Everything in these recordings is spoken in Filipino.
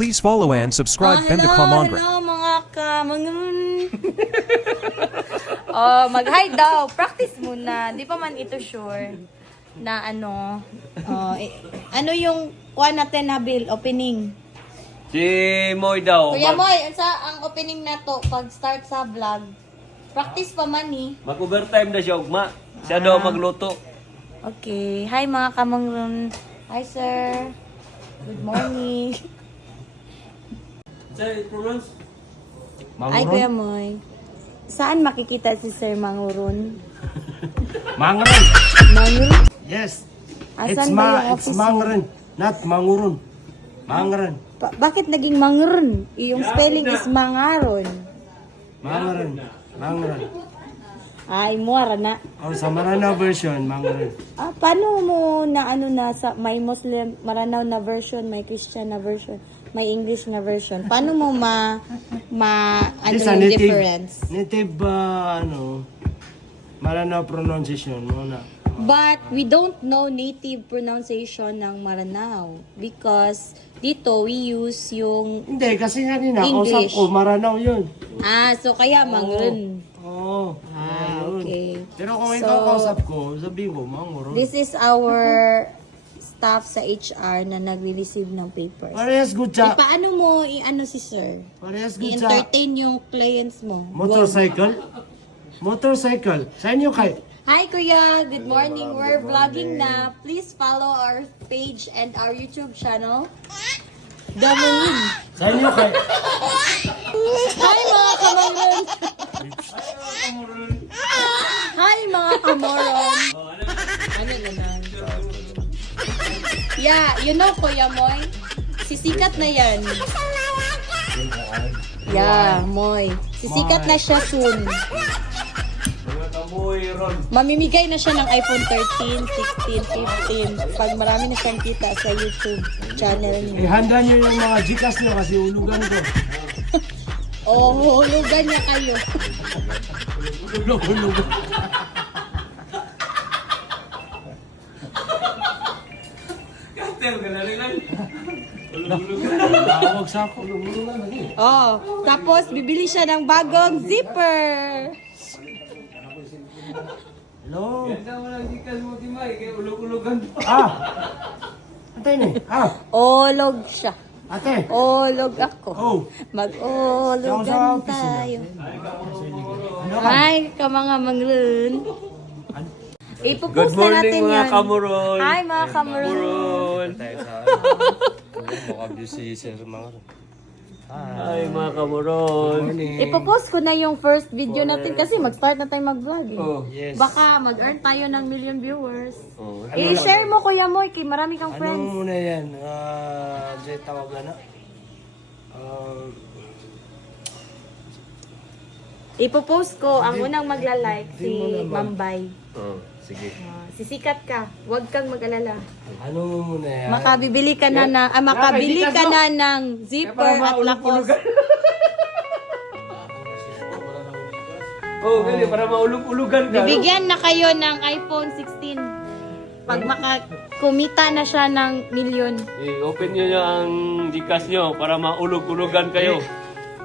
Please follow and subscribe Ben the Clamongre. Hello mga kamangun. Oh, mag-hi daw. Practice muna. Di pa man ito sure na ano. Ano yung kuha natin na bill opening? Si Moy daw. Kuya Moy, ang opening na to pag start sa vlog. Practice pa man ni. Mag-overtime na siya, ugma. Siya daw magluto. Okay. Hi mga kamangun. Hi sir. Good morning. Say, Florence. Ay Kuya Moy. Saan makikita si Sir Mangurun? Mangren. Mangurun? Yes. Asan ba yung It's office? Mangren, not Mangurun. Mangren. Bakit naging Mangurun? Yung spelling is Mangaron. Mangren. Mangren. Ay, muara na. O sa Maranao version, Mangren. Paano mo na ano na sa may Muslim Maranao na version, may Christian na version, may English na version? Paano mo ano This yung difference? Native, Maranao pronunciation muna. But we don't know native pronunciation ng Maranao because dito we use yung Hindi, kasi nga nakausap English. ko, Maranao yun. so kaya Mangurun. Oo. Ayun. Okay. Pero kung So, ikaw kausap ko, sabihin ko, Mangurun. This is our staff sa HR na nagre-receive ng papers. Parehas good siya. Paano mo i-ano si sir? Parehas good siya. I-entertain yung clients mo. Motorcycle? Motorcycle. Saan yung kay? Hi Kuya! Good morning! We're vlogging na. Please follow our page and our YouTube channel. Damoon! Saan yung kay? Hi mga kamoron! Hi mga kamoron! Ano naman? Yeah, you know Kuya Moy? Sisikat na yan. Yeah, Moy. Sisikat na siya soon. Mamimigay na siya ng iPhone 13, 16, 15 pag marami na siyang kita sa YouTube channel niya. Handa niyo yung mga Gcash niyo kasi ulugan ko. Hulugan niya kayo. Ulog. Tawag sa ako. Tapos bibili siya ng bagong zipper. Hello? Yan daw walang gikas mo, Timay. Kaya ulog-ulogan. Ate ni. Olog siya. Ate. Olog ako. Oh. Mag-ologan Sa office tayo. Ano ka? Hi, ka mga manglun. Good Ipupost na morning natin mga yan. kamoron. Hi mga kamoron. Hi mga kamoron. Ipopost ko na yung first video natin kasi mag-start na tayo mag-vlog. Oh, Yes. Baka mag-earn tayo ng million viewers. Oh. I-share mo Kuya Moy, kay marami kang Ano friends. muna yan? Jay tawag na. Ipopost ko, ang unang magla-like si Mambay. Oh, sige. Sisikat ka, huwag kang mag-alala. Ano muna yan? Makabibili ka na ng zipper at lakos. Oh, gani para maulog-ulogan ka. Bibigyan na kayo ng iPhone 16 pag makakumita na siya ng milyon. I-open nyo ang Gcash nyo para maulog-ulogan kayo.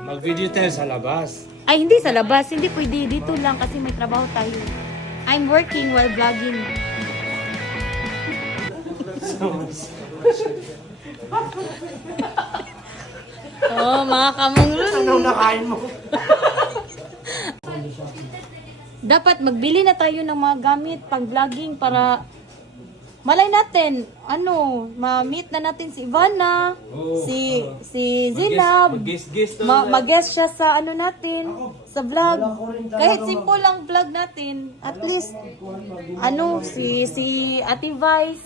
Mag-video tayo sa labas. Ay, hindi sa labas. Hindi pwede. Dito lang kasi may trabaho tayo. I'm working while vlogging. Mga kamungrun. Anong nakain mo? Dapat magbili na tayo ng mga gamit pang vlogging para malay natin, ma-meet na natin si Ivana, si Zinab, Mag-guess mag-guest siya sa natin, sa vlog. Kahit simple lang vlog natin, at least, si Ate Vice.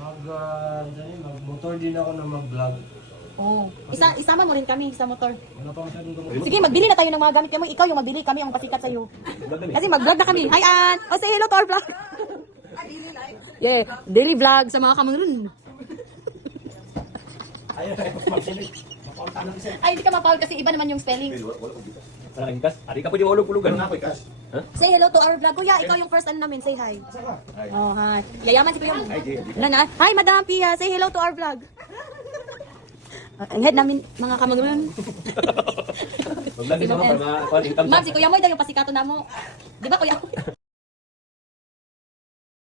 Mag-motor din ako na mag-vlog. Isama mo rin kami sa motor. Wala pa masyadong gamot. Sige, magbili na tayo ng mga gamit mo. Ikaw yung magbili, kami ang pasikat sa'yo. Kasi mag-vlog na kami. Hi, Ann! Say hello to our vlog. Yeah, daily vlog sa mga kamangrun. Ay, hindi ka ma-foul kasi iba naman yung spelling. Maraming cash. Ari ka pwede maulog-ulogan. Say hello to our vlog. Kuya, ikaw yung first namin. Say hi. Oh, hi. Yayaman si Kuya mo. Hi, Madam Pia. Say hello to our vlog. Ang head namin, mga kamangron. Mag-vlog din ako para ma-income. Ma'am, si Kuya Moy, daw yung pasikato na mo. Di ba, Kuya Moy?